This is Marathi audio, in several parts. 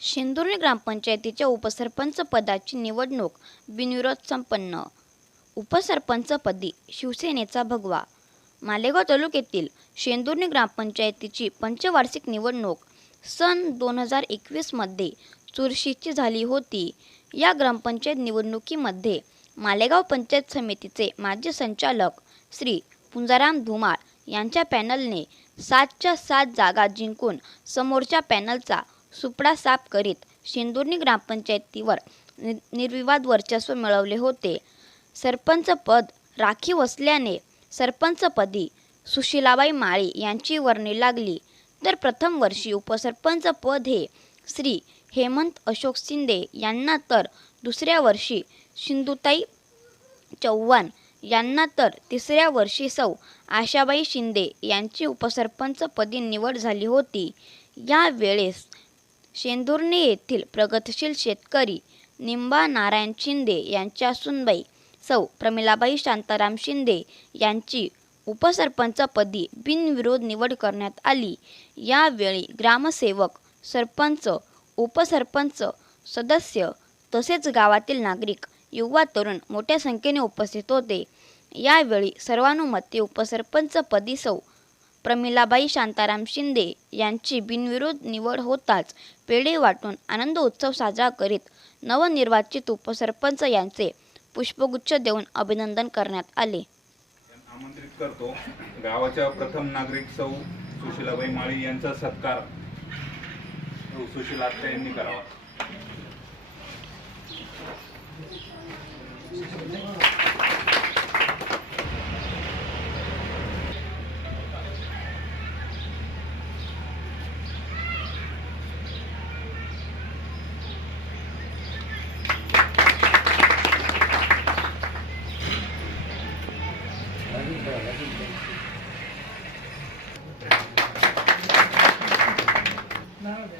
शेंदुर्ली ग्रामपंचायतीच्या उपसरपंच पदाची निवडणूक बिनविरोध संपन्न. उपसरपंचपदी शिवसेनेचा भगवा. मालेगाव तालुक्यातील शेंदुर्णी ग्रामपंचायतीची पंचवार्षिक निवडणूक सन दोन हजार एकवीसमध्ये चुरशीची झाली होती. या ग्रामपंचायत निवडणुकीमध्ये मालेगाव पंचायत समितीचे माजी संचालक श्री पुंजाराम धुमाळ यांच्या पॅनलने सातच्या सात जागा जिंकून समोरच्या पॅनलचा सुपडा साफ करीत शेंदुर्णी ग्रामपंचायतीवर नि निर्विवाद वर्चस्व मिळवले होते. सरपंच पद राखीव असल्याने सरपंचपदी सुशीलाबाई माळी यांची वर्णी लागली. तर प्रथम वर्षी उपसरपंच पद हे श्री हेमंत अशोक शिंदे यांना तर दुसऱ्या वर्षी सिंधुताई चव्हाण यांना तर तिसऱ्या वर्षी सौ आशाबाई शिंदे यांची उपसरपंचपदी निवड झाली होती. यावेळेस शेंदुर्णी येथील प्रगतशील शेतकरी निंबा नारायण शिंदे यांच्या सुनबाई सौ. प्रमिलाबाई शांताराम शिंदे यांची उपसरपंचपदी बिनविरोध निवड करण्यात आली. यावेळी ग्रामसेवक सरपंच उपसरपंच सदस्य तसेच गावातील नागरिक युवा तरुण मोठ्या संख्येने उपस्थित होते. यावेळी सर्वानुमते उपसरपंचपदी सौ. प्रमिलाबाई शांताराम शिंदे यांची बिनविरोध निवड होताच पेढे वाटून आनंद उत्सव साजरा करीत नवनिर्वाचित उपसरपंच यांचे पुष्पगुच्छ देऊन अभिनंदन करण्यात आले. आमंत्रित करतो. गावाच्या प्रथम नागरिक सौ सुशीलाबाई माळी यांचा सत्कार सुशीला यांनी करावा.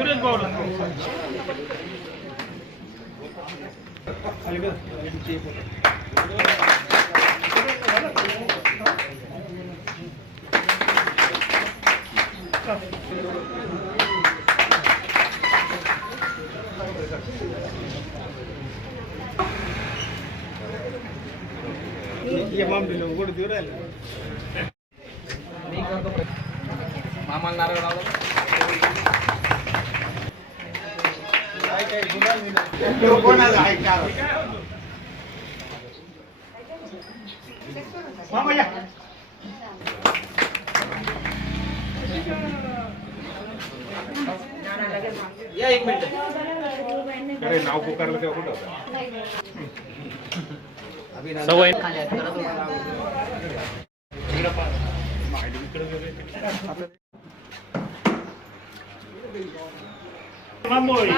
சுரேஷ் பாபுல కూడా చూడాలి మామల్ని అరగడం या एक मिनिट अरे नाव पुकारलं तेव्हा कुठं होता सवय Uma morrer.